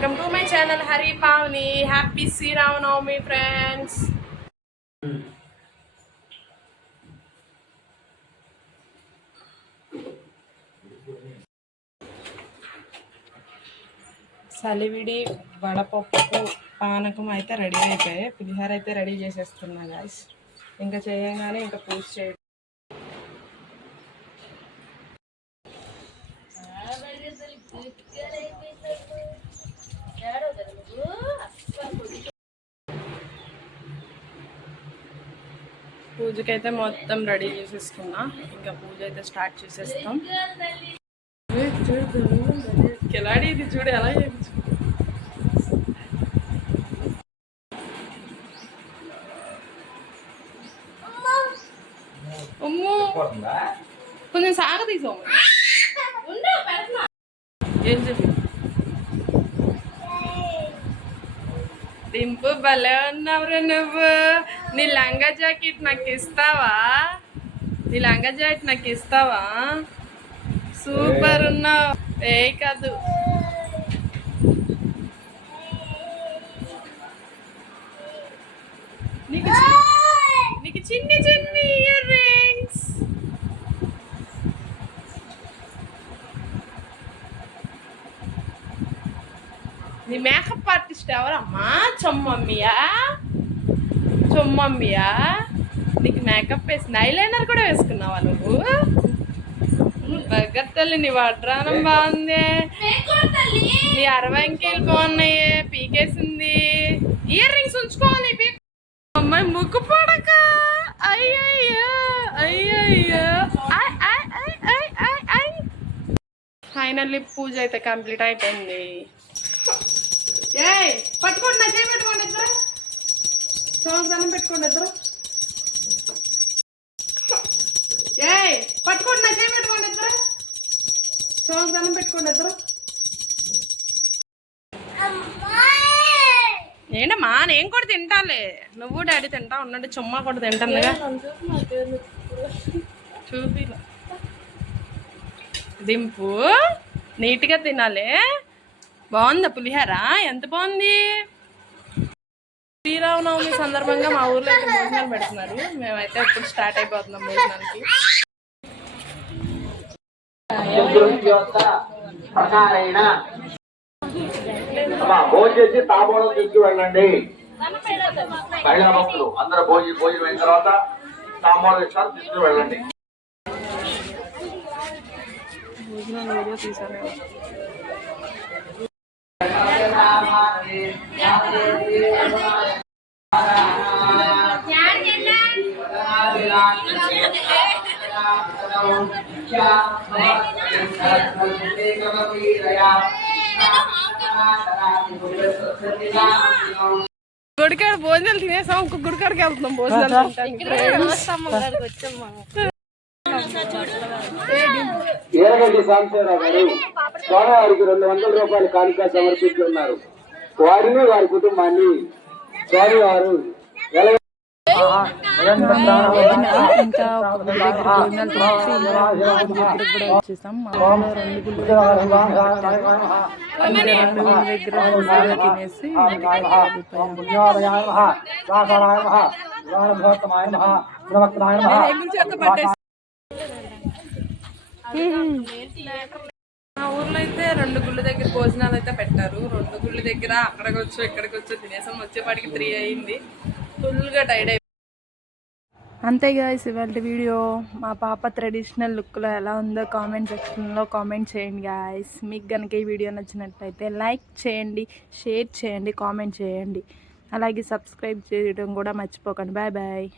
Welcome to my channel Hari Pavani. Happy Sriramanavami friends. సలివిడి వడపప్పు పానకం అయితే రెడీ అయిపోయాయి. పులిహోర అయితే రెడీ చేసేస్తున్నా గాయస్. ఇంకా చేయగానే ఇంకా పూజ చేయడం. పూజకైతే మొత్తం రెడీ చేసేసుకున్నా. ఇంకా పూజ అయితే స్టార్ట్ చేసేస్తాం. కిలాడి ఇది చూడు ఎలా చేయించు. కొంచెం సాగ తీసాం. ఏం చెప్పి డింపు భలే ఉన్నావురా నువ్వు. నీ లంగా జాకెట్ నాకు ఇస్తావా? నీ లంగా జాకెట్ నాకు ఇస్తావా? సూపర్ ఉన్నావు. ఏ కాదు నీకు చిన్ని చిన్ని ఇయర్ రింగ్స్. నీ మేకప్ ఆర్టిస్ట్ ఎవరమ్మా? చొమ్మమ్మీయా? చొమ్మమ్మీయా? నీకు మేకప్ వేసింది. ఐలైనర్ కూడా వేసుకున్నావా నువ్వు? బగ్గత్తల్లి నీ వడ్రానం బాగుంది. నీ అరవంకీలు బాగున్నాయి. పీకేసింది. ఇయర్ రింగ్స్ ఉంచుకోవాలి. అమ్మాయి ముక్కు పడక. అయ్యయ్యో అయ్యయ్యో. ఫైనల్లీ పూజ అయితే కంప్లీట్ అయిపోయింది. ఏ పట్టుకోండి, నా చేయి పెట్టుకోండి ఇద్దరు. సంవత్సరం పెట్టుకోండి ఇద్దరు. ఏ పట్టుకోండి, నా చేయి పెట్టుకోండి ఇద్దరు. సంవత్సరం పెట్టుకోండి ఇద్దరు. ఏంటమ్మా? నేను కూడా తింటాలే. నువ్వు డాడీ తింటా ఉన్నట్టు చుమ్మా కూడా తింటానుగా. చూపి దింపు నీట్గా తినాలి. బాగుందా పులిహోర? ఎంత బాగుంది. శ్రీరామనవమి సందర్భంగా మా ఊర్లో అయితే భోజనాలు పెడుతున్నారు. మేమైతే ఇప్పుడు స్టార్ట్ అయిపోతున్నాం భోజనానికి. భోజనం చేసి తాంబూలం తీసుకు వెళ్ళండి. మహిళా భక్తులు అందరూ భోజనం అయిన తర్వాత తాంబూలం ఇస్తారు, తీసుకు వెళ్ళండి. భోజనం వీడియో తీసాను. గుడికాడ భోజనాలు తినేసాం. ఇంకో గుడికాడికి వెళ్తున్నాం భోజనాలు. ఏరగడ్డి సాంబశివరావు గారు స్వామివారికి 200 రూపాయలు కానుక సమర్పిస్తున్నారు. వారిని వారి కుటుంబాన్ని స్వామివారు ఇంకా వచ్చేసాం. మా ఊళ్ళో 2 గుళ్ళు దగ్గర తినేసి మా ఊర్లో అయితే 2 గుళ్ళ దగ్గర భోజనాలు అయితే పెట్టారు. 2 గుళ్ళ దగ్గర అక్కడికి వచ్చో ఇక్కడికి వచ్చో తినేసాం. వచ్చేపాటికి 3 అయింది. ఫుల్గా టైర్డ్ అయిపోయింది. అంతే గాయ్స్ ఇవాళ వీడియో. మా పాప ట్రెడిషనల్ లుక్లో ఎలా ఉందో కామెంట్ సెక్షన్లో కామెంట్ చేయండి గాయ్స్. మీకు కనుక ఈ వీడియో నచ్చినట్లయితే లైక్ చేయండి, షేర్ చేయండి, కామెంట్ చేయండి. అలాగే సబ్స్క్రైబ్ చేయడం కూడా మర్చిపోకండి. Bye bye.